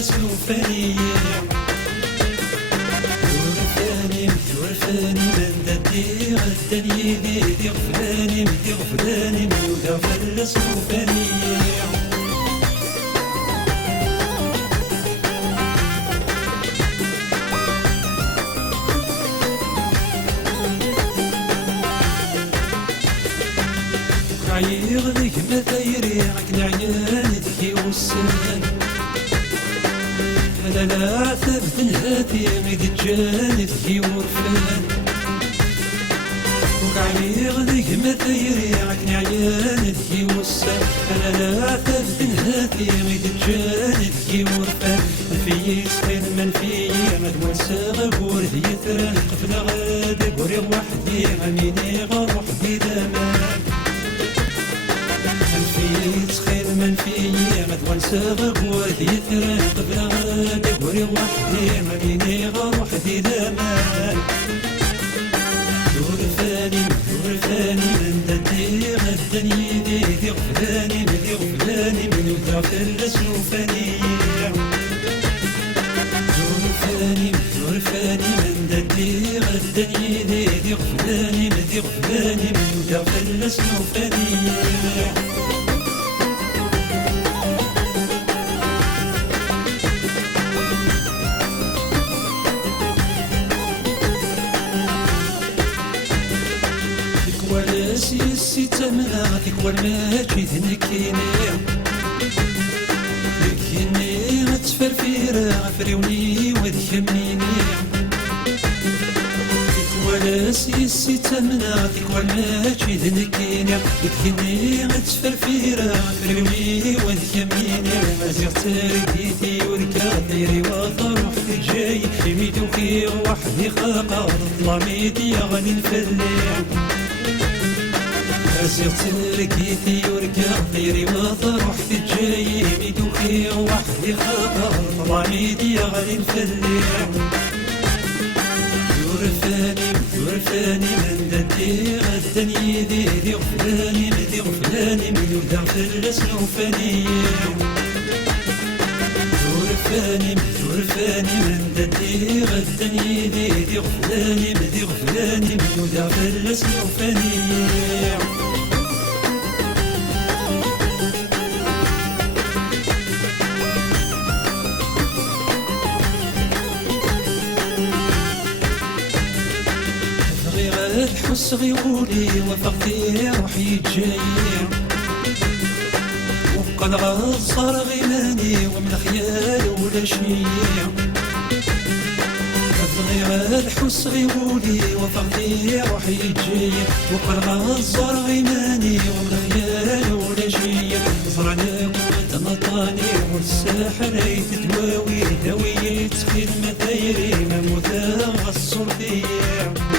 سنوفاني ثورفاني من ددي غدني دي غفلاني مدي غفلاني مودع فلس سنوفاني عيغ ذيك مثيري عكن عيان ذكي والسان أنا لا ثبت هاتي ميد الجان ذكي ورفان وعيغ ذيك مثيري عكن عيان ذكي والسان أنا لا ثبت هاتي ميد الجان ذكي ورفان في سخين من في مدوان ساغب وردي يتران قفل غادي بوري وحدي عميني غار وحدي دامان تخيل من فيا مدوان ساغب وردي يثران قبل غادي بوري وحدي مديني غار وحدي دامان ثورفاني من ددي غدني دي غفلاني مدي غفلاني من يدرى فلس نوفاني ثورفاني من ددي غدني دي غفلاني مدي غفلاني من يدرى فلس نوفاني سي تمنعتك والماجي ذنكيني ذكيني غتفرفير عفريوني وذكمنيني ولا سي تمنعتك والماجي ذنكيني ذكيني غتفرفير عفريوني وذكمنيني مازيغ ترديتي وركا طيري وطروح في جاي يميدو كي وحدي خاقا ظلاميتي غني الفلي أسير تركيتي وركا طيري وطروح في الجاي ميدو خير وحدي خطر ضميدي غالي الفليع ثورفاني من ددي غدني دي غفلاني مدي غفلاني من يودع فلس نوفاني ثورفاني من ددي غدني دي غفلاني مدي غفلاني من يودع فلس نوفاني الحس غيولي وفقتي روحي جاي وبقى الغصار غيماني ومن خيال ولا شي غير الحس غيولي وفقتي روحي جاي وبقى الغصار غيماني ومن خيال ولا شي زرعنا تنطاني والساحر يتدواوي داوي تخيل مثايري مموتا غصر فيا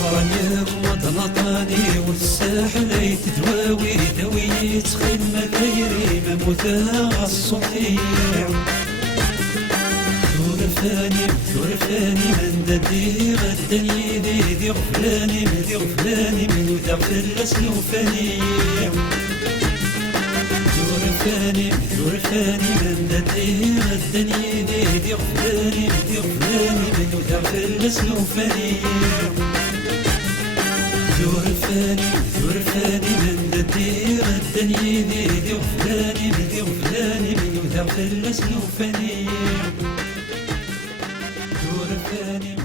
زرانيك وطنطاني والساحل يتدواوي داوي تخيل مثايري مموتا غصوطية ثورفاني من ددي غدني دي غفلاني مدي غفلاني من يودع فلس نوفاني ثورفاني من ددي غدني دي غفلاني مدي غفلاني من يودع فلس نوفاني ثورفاني من ددي غدني دي غفلاني مدي غفلاني من يودع فلس نوفاني ثورفاني